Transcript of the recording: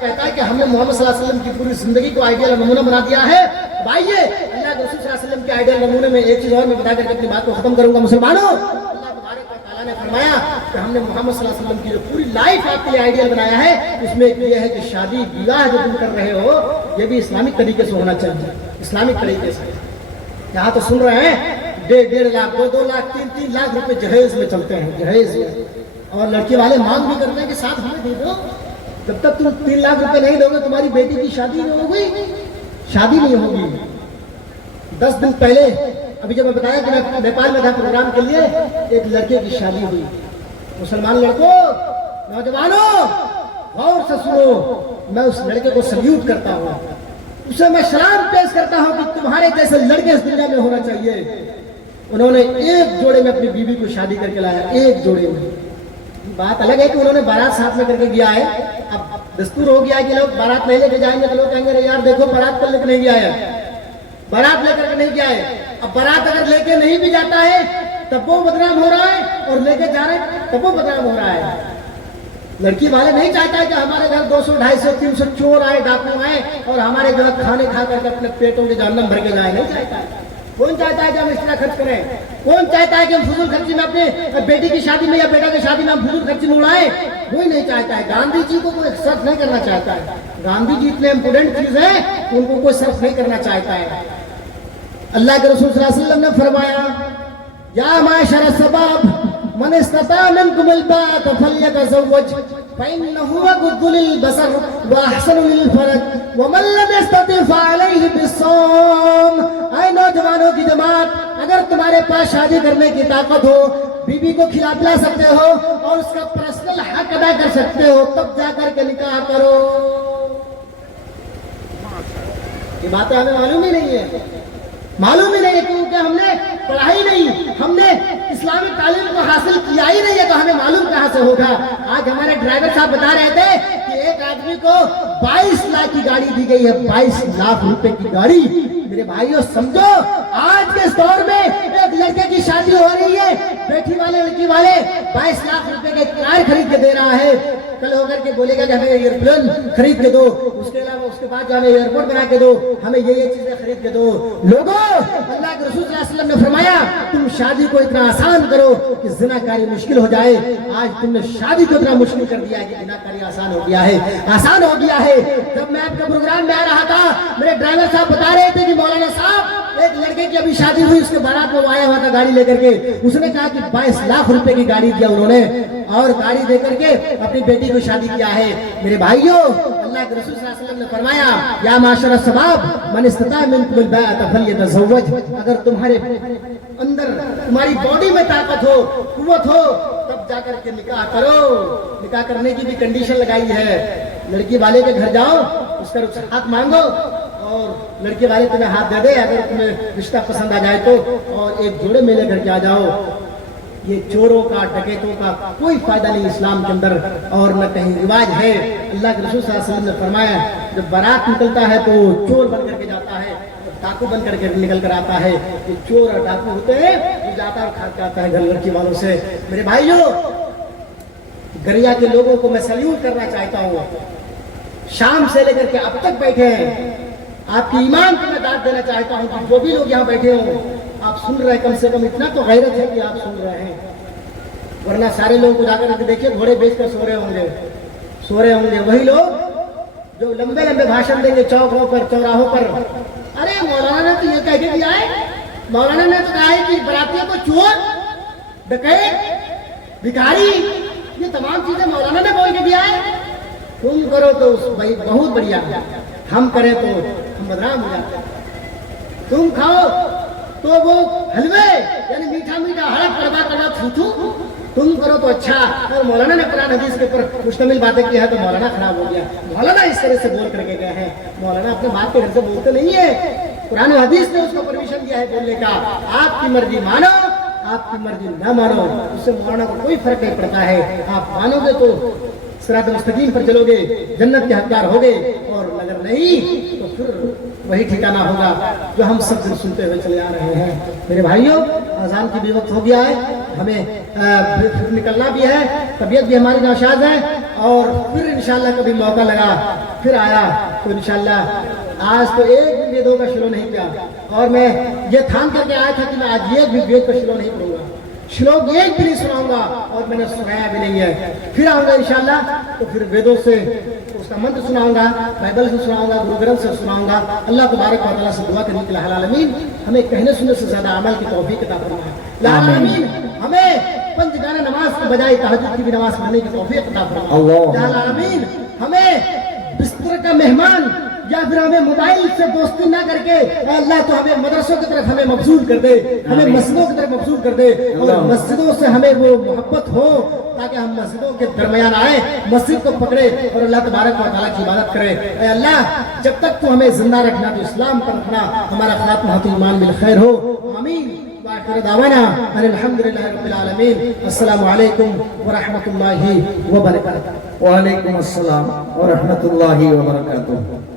کہتا ہے کہ ہم نے محمد صلی اللہ علیہ وسلم کی پوری زندگی کو آئیڈیل نمونہ بنا دیا ہے. بھائیے اللہ کے رسول صلی اللہ علیہ وسلم کے آئیڈیل نمونے میں ایک چیز اور میں بتا کر کے اپنی بات کو ختم کروں گا. مسلمانوں, اللہ تبارک و تعالیٰ نے فرمایا کہ ہم نے محمد صلی اللہ علیہ وسلم کی جو پوری لائف آپ کے لیے آئیڈیل بنایا ہے, اس میں ایک یہ ہے کہ شادی بیاہ جو تم کر رہے ہو یہ بھی اسلامک طریقے سے ہونا چاہیے. اسلامک طریقے سے یہاں تو سن رہے ہیں 1.5 لاکھ 2 لاکھ 3 لاکھ روپے جہیز میں چلتے ہیں, جہیز میں. اور لڑکی والے مانگ بھی کرتے ہیں کہ ساتھ ہمیں دے دو. جب تک تم 3 لاکھ روپے نہیں دو گے تمہاری بیٹی کی شادی نہیں ہوگی, شادی نہیں ہوگی. 10 دن پہلے ابھی جب میں بتایا کہ میں نیپال میں تھا پروگرام کے لیے, ایک لڑکے کی شادی ہوئی. مسلمان لڑکوں, نوجوانوں, غور سے سنو, میں اس لڑکے کو سلیوٹ کرتا ہوں, اسے میں سلام پیش کرتا ہوں کہ تمہارے جیسے لڑکے اس دنیا میں ہونا چاہیے. انہوں نے ایک جوڑے میں اپنی بیوی کو شادی کر کے لایا, ایک جوڑے میں. بات الگ ہے کہ انہوں نے بارات ساتھ میں کر کے گیا ہے. اب دستور ہو گیا ہے کہ لوگ بارات نہیں لے کے جائیں گے تو لوگ کہیں گے یار دیکھو بارات کر لے کے نہیں گیا ہے, بارات لے کر کے نہیں گیا ہے. اب بارات اگر لے کے نہیں بھی جاتا ہے تب وہ بدنام ہو رہا ہے, اور لے کے جا رہے ہیں تب وہ بدنام ہو رہا ہے. لڑکی والے نہیں چاہتا ہے کہ ہمارے گھر 200 250 300 چور آئے, ڈاکو آئے اور ہمارے جو ہے کھانے کھا کر کے اپنے پیٹوں کے جہنم بھر کے جائیں. نہیں چاہتا ہے. کون چاہتا ہے کہ ہم اس طرح خرچ کریں؟ کون چاہتا ہے کہ ہم فضول خرچی میں اپنے بیٹی کی شادی میں یا بیٹا کی شادی میں ہم فضول خرچی میں اڑائیں؟ کوئی نہیں چاہتا ہے. گاندھی جی کو کوئی صرف نہیں کرنا چاہتا ہے. گاندھی جی اتنے امپورٹنٹ چیز ہے ان کو کوئی صرف نہیں کرنا چاہتا ہے. اللہ کے رسول صلی اللہ علیہ وسلم نے فرمایا یا معاشر الشباب من استطاع منکم الباءۃ فلیتزوج فإنه أغض للبصر وأحسن للفرج ومن لم يستطع فعليه بالصوم. اے نوجوانوں کی جماعت, اگر تمہارے پاس شادی کرنے کی طاقت ہو, بیوی کو کھلا پلا سکتے ہو اور اس کا پرسنل حق ادا کر سکتے ہو, تب جا کر کے نکاح کرو. یہ باتیں ہمیں معلوم ہی نہیں ہے, معلوم ہی نہیں ہے, کیونکہ ہم نے پڑھائی نہیں, ہم نے اسلامی تعلیم کو حاصل کیا ہی نہیں ہے, تو ہمیں معلوم کہاں سے ہوگا. آج ہمارے ڈرائیور صاحب بتا رہے تھے کہ ایک آدمی کو 22 لاکھ کی گاڑی دی گئی ہے, 22 لاکھ روپے کی گاڑی. میرے بھائیوں سمجھو, آج کے اس دور میں ایک لڑکے کی شادی ہو رہی ہے, بیٹھی والے لڑکی والے 22 لاکھ روپے کے کار خرید کے دے رہا ہے. کل ہو کر کے بولے گا کہ ہمیں ایئرپلین خرید کے دو, اس کے علاوہ اس کے بعد جو ہمیں ایئرپورٹ بنا کے دو, ہمیں یہ چیزیں خرید کے دو. لوگوں, اللہ کے رسول صلی اللہ علیہ وسلم نے فرمایا تم شادی کو اتنا آسان کرو کہ زنا کاری مشکل ہو جائے. آج تم نے شادی کو اتنا مشکل کر دیا ہے کہ زنا کاری آسان ہو گیا ہے, آسان ہو گیا ہے. جب میں آپ کے پروگرام میں آ رہا تھا, میرے ڈرائیور صاحب بتا رہے تھے کہ مولانا صاحب ایک لڑکے کی ابھی شادی ہوئی, اس کے بارات میں وہ آیا ہوا تھا گاڑی لے کر کے. اس نے کہا کہ 22 لاکھ روپے کی گاڑی دیا انہوں نے, اور گاڑی دے کر کے اپنی بیٹی کو شادی کیا ہے. میرے بھائیوں, اللہ کے رسول صلی اللہ علیہ وسلم نے فرمایا یا معاشر الشباب من استطاع منکم الباءۃ فلیتزوج. اگر تمہارے اندر, تمہاری باڈی میں طاقت ہو, قوت ہو, تب جا کر کے نکاح کرو. نکاح کرنے کی بھی کنڈیشن لگائی ہے. لڑکی والے کے گھر جاؤ, اس کا ہاتھ مانگو, اور لڑکی والے تمہیں ہاتھ دے دے اگر تمہیں رشتہ پسند آ جائے تو, اور ایک جوڑے میں لے کر کے آ جاؤ. یہ چوروں کا, ڈکیتوں کا کوئی فائدہ نہیں اسلام کے اندر, اور نہ کہیں رواج ہے. اللہ کے رسول صلی اللہ علیہ وسلم نے فرمایا جب بارات نکلتا ہے تو چور بن کر کے جاتا ہے, ڈاکو بن کر کے نکل کر آتا ہے. یہ چور اور ڈاکو ہوتے ہیں, وہ جاتا اور کھا کے آتا ہے گھر لڑکی والوں سے. میرے بھائیوں, گریا کے لوگوں کو میں سلیوٹ کرنا چاہتا ہوں. شام سے لے کر کے اب تک بیٹھے ہیں. آپ کی ایمان کو میں داد دینا چاہتا ہوں کہ جو بھی لوگ یہاں بیٹھے ہوں, آپ سن رہے ہیں, کم سے کم اتنا تو غیرت ہے کہ آپ سن رہے ہیں. ورنہ سارے لوگوں کو جا کر دیکھیے گھوڑے بیچ کر سو رہے ہوں گے. وہی لوگ جو لمبے لمبے بھاشن دیں گے چوکوں پر, چوراہوں پر. ارے مولانا نے تو یہ کہہ کے دیا ہے, مولانا نے تو کہا ہے کہ براتیوں کو چور, ڈکیت, بھکاری, یہ تمام چیزیں مولانا نے بول کے دیا ہے. تم کرو تو بہت بڑھیا, ہم کریں تو ہم بدنام ہو جاتے ہیں. تم کھاؤ تو وہ حلوے یعنی میٹھا میٹھا ہڑپ کروا کرنا تھو, تم کرو تو اچھا. اور مولانا نے قرآن حدیث کے اوپر مشتمل باتیں کی ہے تو مولانا خراب ہو گیا. مولانا اس طرح سے بول کر کے گئے ہیں. مولانا اپنے باپ کے گھر سے بولتے نہیں ہے, قرآن حدیث نے اس کو پرمیشن دیا ہے بولنے کا. آپ کی مرضی مانو, آپ کی مرضی نہ مانو, اس سے مولانا کو کوئی فرق نہیں پڑتا ہے. آپ مانو گے تو صراط مستقیم پر چلو گے, جنت کے حقدار ہوگے, اور اگر نہیں تو پھر وہی ٹھکانہ ہوگا جو ہم سب دن سنتے ہوئے چلے آ رہے ہیں. میرے بھائیوں, اذان کی بھی وقت ہو گیا ہے, ہمیں نکلنا بھی ہے, طبیعت بھی ہماری ناشاز ہے, اور پھر انشاءاللہ کبھی موقع لگا پھر آیا تو انشاءاللہ آج تو ایک بھی ویدوں کا شروع نہیں کیا، اور میں یہ تھام کر کے آیا تھا کہ میں آج ایک بھی وید کا شروع نہیں کروں گا، شلوک ایک بھی نہیں سناؤں گا، اور میں نے سنایا بھی نہیں ہے۔ پھر آؤں گا انشاءاللہ تو پھر ویدوں سے اس کا منتر سناؤں گا، بائبل سے سناؤں گا، گرو گرنتھ سے سناؤں گا۔ اللہ تبارک و تعالیٰ سے دعا کرنے کے لیے العالمین ہمیں کہنے سننے سے زیادہ عمل کی توفیق عطا فرمائے۔ العالمین ہمیں 5 گانا نماز کے بجائے تہجد کی بھی نماز پڑھنے کی توفیق عطا فرمائے۔ العالمین ہمیں بستر کا مہمان یا پھر ہمیں موبائل سے دوستی نہ کر کے اے اللہ تو ہمیں مدرسوں کی طرف ہمیں مبذول کر دے، ہمیں مسجدوں کی طرف مبذول کر دے، اور مسجدوں سے ہمیں وہ محبت ہو تاکہ ہم مسجدوں کے درمیان آئیں، مسجد کو پکڑے اور اللہ تبارک و تعالیٰ کی عبادت کرے۔ اے اللہ جب تک تو ہمیں زندہ رکھنا تو اسلام پر رکھنا، ہمارا خاتمہ ایمان بالخیر ہو، آمین۔ وآخر دعوانا ان الحمدللہ رب العالمین۔ السلام علیکم ورحمۃ اللہ وبرکاتہ۔ وعلیکم السلام ورحمۃ اللہ وبرکاتہ۔